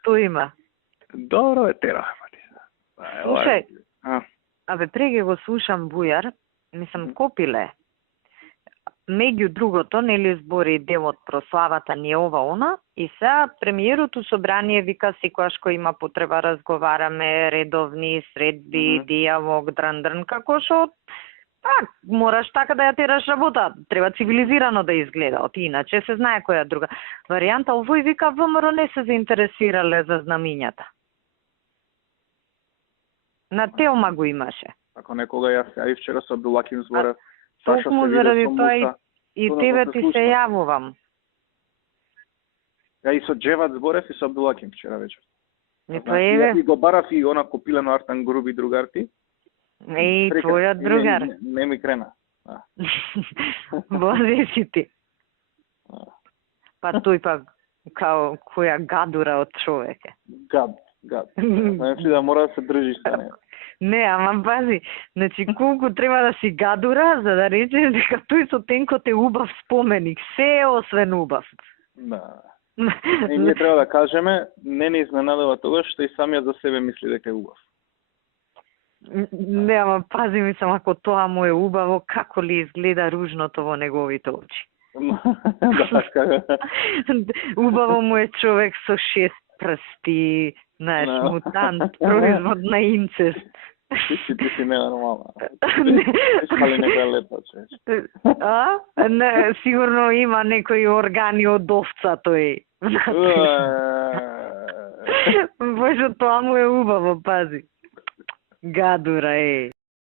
Што има? Добро е тера. Слушај, абе преги го слушам Бујар, мислам Копиле. Меѓу другото, нели збори дел од прославата ни ова она, и сега премиерото собрание вика секогаш кој има потреба разговараме, редовни средби, диалог, дрн, како што мораш така да ја тераш работа, треба цивилизирано да изгледа, иначе се знае која друга варијанта. Овој вика ВМРО не се заинтересирале за знамињата. На Телма го имаше. Ако некога јас вчера со Абдулаким зборев, токму заради тоа и тебе ти се јавувам. Ја и со Джеват зборев и со Абдулаким вчера вечер. Ја го барав и она Копилено Артан Груби другарти. И твојот другар. Не ми крена. Бозе си ти. Па тој па као која гадура од човеке. Гад. Значи да мора да се држиш со него. Не, ама пази, значи колку треба да си гадура за да речеш дека тој со тенкот е убав споменик, се освен убав. Да. И ние треба да кажеме, не изненадува тоа што и самиот за себе мисли дека е убав. Не, ама пази, мислам, ако тоа му е убаво, како ли изгледа ружното во неговите очи. Убаво му е човек со 6 прсти, знаеш, мутант, производ на инцест. Ти си ненормална. Искали некоја лепа, Не, сигурно има некои органи од овца тој. Боже, тоа му е убаво, пази. Гадура е.